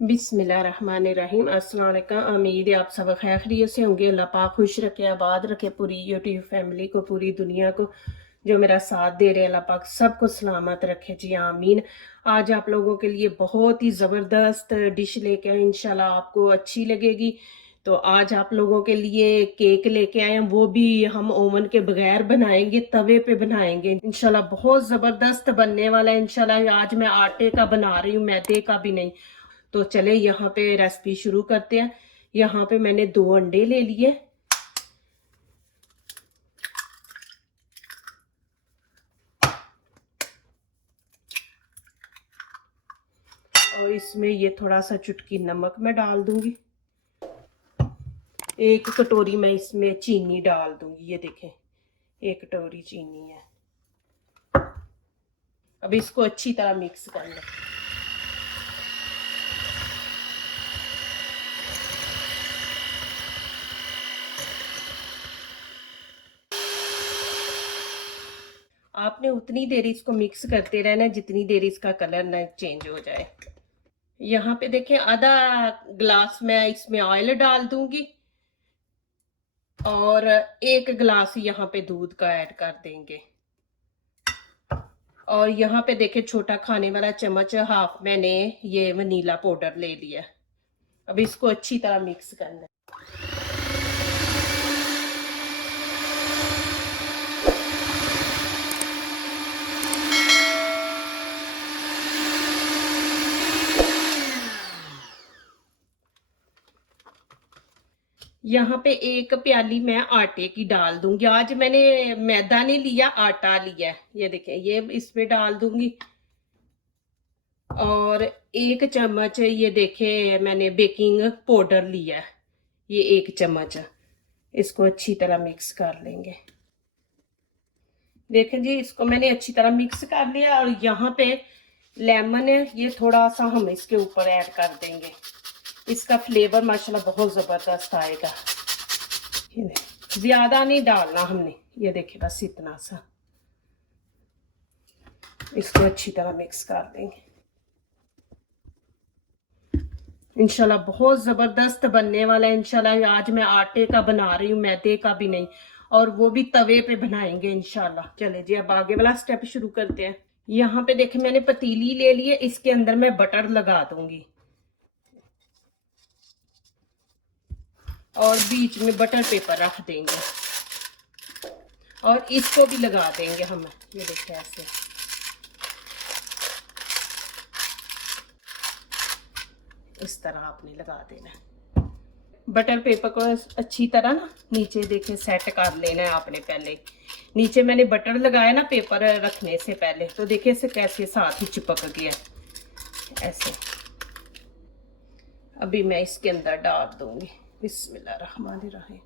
बिस्मिल्लाहिर्रहमानिर्रहीम। अस्सलाम वालेकुम। उम्मीद है आप सब खैरियत से होंगे। अल्लाह पाक खुश रखे, आबाद रखे पूरी यूट्यूब फैमिली को, पूरी दुनिया को। जो मेरा साथ दे रहे हैं, अल्लाह पाक सबको सलामत रखे जी, आमीन। आज आप लोगों के लिए बहुत ही ज़बरदस्त डिश लेके आए, इंशाल्लाह आपको अच्छी लगेगी। तो आज आप लोगों के लिए केक लेके आए हैं, वो भी हम ओवन के बगैर बनाएंगे, तवे पे बनाएंगे इंशाल्लाह। बहुत ज़बरदस्त बनने वाला है इंशाल्लाह। आज मैं आटे का बना रही हूँ, मैदे का भी नहीं। तो चले यहाँ पे रेसिपी शुरू करते हैं। यहाँ पे मैंने 2 अंडे ले लिए, और इसमें ये थोड़ा सा चुटकी नमक मैं डाल दूंगी। 1 कटोरी मैं इसमें चीनी डाल दूंगी। ये देखें, 1 कटोरी चीनी है। अब इसको अच्छी तरह मिक्स कर लें। आपने उतनी देर इसको मिक्स करते रहना जितनी देर इसका कलर ना चेंज हो जाए। यहाँ पे देखें, आधा ग्लास मैं इसमें ऑयल डाल दूंगी और 1 गिलास यहाँ पे दूध का ऐड कर देंगे। और यहाँ पे देखे, छोटा खाने वाला चम्मच हाफ मैंने ये वनीला पाउडर ले लिया। अब इसको अच्छी तरह मिक्स करना है। यहाँ पे 1 प्याली मैं आटे की डाल दूंगी। आज मैंने मैदा नहीं लिया, आटा लिया है। ये देखें, ये इसमें डाल दूंगी। और 1 चम्मच ये देखे मैंने बेकिंग पाउडर लिया है, ये 1 चम्मच। इसको अच्छी तरह मिक्स कर लेंगे। देखें जी, इसको मैंने अच्छी तरह मिक्स कर लिया। और यहाँ पे लेमन है, ये थोड़ा सा हम इसके ऊपर ऐड कर देंगे। इसका फ्लेवर माशाल्लाह बहुत ज़बरदस्त आएगा। ज़्यादा नहीं डालना हमने, ये देखिए बस इतना सा। इसको अच्छी तरह मिक्स कर देंगे। इंशाल्लाह बहुत ज़बरदस्त बनने वाला है इंशाल्लाह। आज मैं आटे का बना रही हूँ, मैदे का भी नहीं, और वो भी तवे पे बनाएंगे इंशाल्लाह। चले जी, अब आगे वाला स्टेप शुरू करते हैं। यहाँ पे देखें, मैंने पतीली ले ली है, इसके अंदर मैं बटर लगा दूंगी और बीच में बटर पेपर रख देंगे और इसको भी लगा देंगे हम। ये देखें, ऐसे इस तरह आपने लगा देना है। बटर पेपर को अच्छी तरह ना नीचे देखे सेट कर लेना है आपने। पहले नीचे मैंने बटर लगाया ना पेपर रखने से पहले, तो देखिए इसे कैसे साथ ही चिपक गया ऐसे। अभी मैं इसके अंदर डाल दूंगी। बिस्मिल्लाहिर्रहमानिर्रहीम।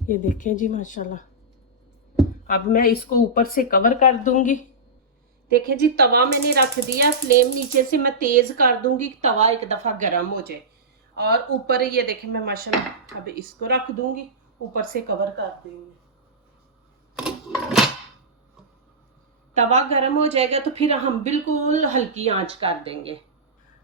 ये देखें जी माशाल्लाह। अब मैं इसको ऊपर से कवर कर दूंगी। देखें जी, तवा मैंने रख दिया, फ्लेम नीचे से मैं तेज कर दूंगी, तवा एक दफा गर्म हो जाए। और ऊपर ये देखें मैं माशाल्लाह अब इसको रख दूंगी, ऊपर से कवर कर दूंगी। तवा गर्म हो जाएगा तो फिर हम बिल्कुल हल्की आंच कर देंगे।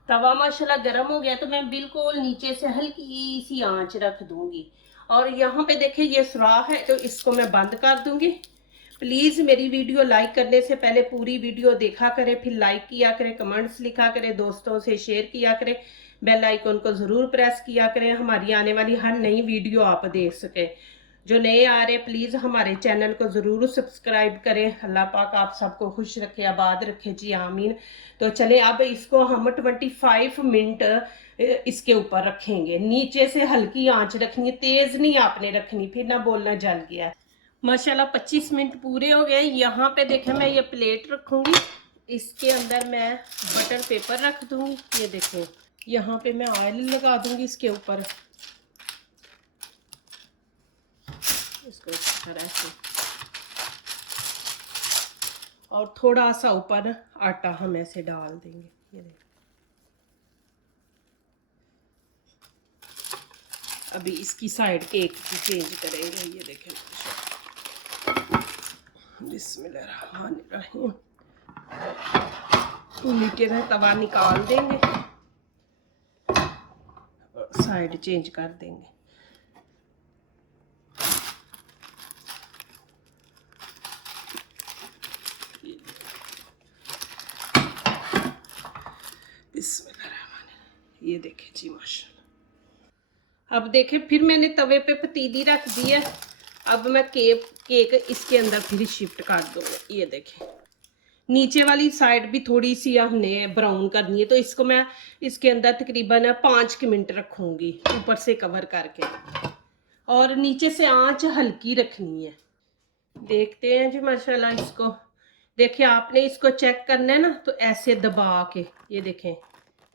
तवा माशाल्लाह गर्म हो गया तो मैं बिल्कुल नीचे से हल्की सी आंच रख दूंगी। और यहाँ पे देखें ये सुराख है, तो इसको मैं बंद कर दूंगी। प्लीज़ मेरी वीडियो लाइक करने से पहले पूरी वीडियो देखा करें, फिर लाइक किया करें, कमेंट्स लिखा करें, दोस्तों से शेयर किया करें, बेल आइकन को ज़रूर प्रेस किया करें, हमारी आने वाली हर नई वीडियो आप देख सकें। जो नए आ रहे प्लीज़ हमारे चैनल को ज़रूर सब्सक्राइब करें। अल्लाह पाक आप सबको खुश रखे, आबाद रखे जी, आमीन। तो चले अब इसको हम 25 मिनट इसके ऊपर रखेंगे। नीचे से हल्की आंच रखनी है, तेज़ नहीं आपने रखनी, फिर ना बोलना जल गया। माशाल्लाह 25 मिनट पूरे हो गए। यहाँ पे देखें, मैं ये प्लेट रखूंगी, इसके अंदर मैं बटर पेपर रख दूंगी। ये देखें, यहाँ पे मैं ऑयल लगा दूंगी इसके ऊपर, इसको इस तरह से। और थोड़ा सा ऊपर आटा हम ऐसे डाल देंगे। ये देखें, अभी इसकी साइड केक की चेंज करेंगे। ये देखें, बिस्मिल्लाहिर्रहमानिर्रहीम। उल्टे में तवा निकाल देंगे और साइड चेंज कर देंगे। बिस्मिल्लाहिर्रहमानिर्रहीम। ये देखें जी माशाल्लाह। अब देखें, फिर मैंने तवे पे पतीली रख दी है। अब मैं केक इसके अंदर फिर शिफ्ट कर दूंगी। ये देखें, नीचे वाली साइड भी थोड़ी सी हमने ब्राउन करनी है, तो इसको मैं इसके अंदर तकरीबन 5 मिनट रखूंगी ऊपर से कवर करके, और नीचे से आंच हल्की रखनी है। देखते हैं जी माशाल्लाह। इसको देखिए, आपने इसको चेक करना है ना, तो ऐसे दबा के, ये देखें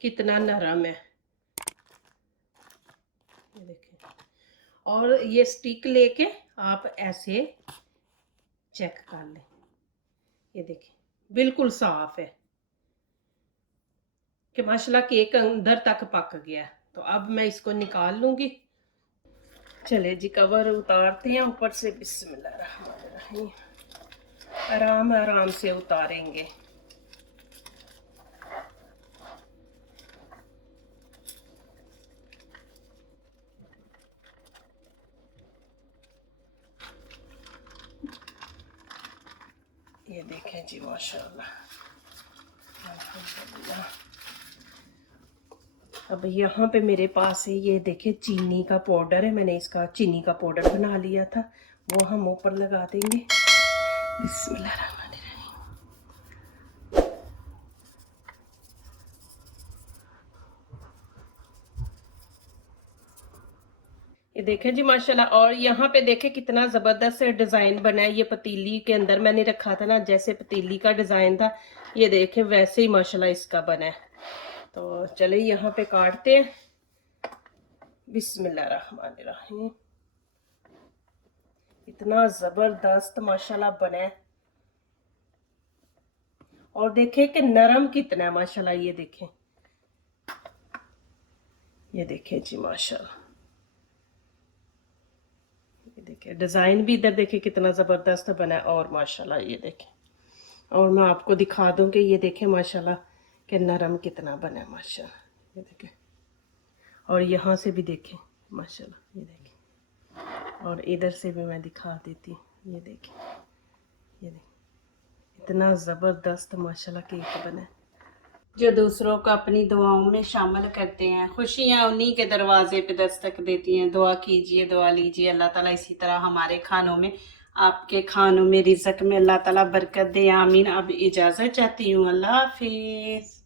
कितना नरम है। ये देखें, और ये स्टिक लेके आप ऐसे चेक कर लें। ये देखें बिल्कुल साफ है कि माशाल्लाह केक अंदर तक पक गया। तो अब मैं इसको निकाल लूंगी। चले जी, कवर उतारते हैं ऊपर से। बिस्मिल्लाहिर्रहमानिर्रहीम। आराम आराम से उतारेंगे। ये देखें जी माशाल्लाह। अब यहाँ पे मेरे पास है, ये देखें चीनी का पाउडर है। मैंने इसका चीनी का पाउडर बना लिया था, वो हम ऊपर लगा देंगे। बिस्मिल्लाहिर्रहमानिर्रहीम। ये देखें जी माशाल्लाह। और यहाँ पे देखें कितना ज़बरदस्त डिज़ाइन बना है। ये पतीली के अंदर मैंने रखा था ना, जैसे पतीली का डिज़ाइन था, ये देखें वैसे ही माशाल्लाह इसका बना है। तो चले यहाँ पे काटते हैं। बिस्मिल्लाहिर्रहमानिर्रहीम। इतना ज़बरदस्त माशाल्लाह बना है। और देखें कि नरम कितना है माशाल्लाह। ये देखें, ये देखें जी माशाल्लाह। ये देखें डिज़ाइन भी इधर देखें कितना ज़बरदस्त बना है। और माशाल्लाह ये देखें, और मैं आपको दिखा दूं कि ये देखें माशाल्लाह कि नरम कितना बना है माशाल्लाह। ये देखें, और यहाँ से भी देखें माशाल्लाह। ये देखें, और इधर से भी मैं दिखा देती हूँ। ये देखें, ये देखें इतना ज़बरदस्त माशाल्लाह केक बना है। जो दूसरों को अपनी दुआओं में शामिल करते हैं, खुशियाँ उन्हीं के दरवाजे पे दस्तक देती हैं। दुआ कीजिए, दुआ लीजिए, अल्लाह ताला इसी तरह हमारे खानों में, आपके खानों में, रिज़्क़ में अल्लाह ताला बरकत दे। आमीन। अब इजाज़त चाहती हूँ। अल्लाह हाफिज़।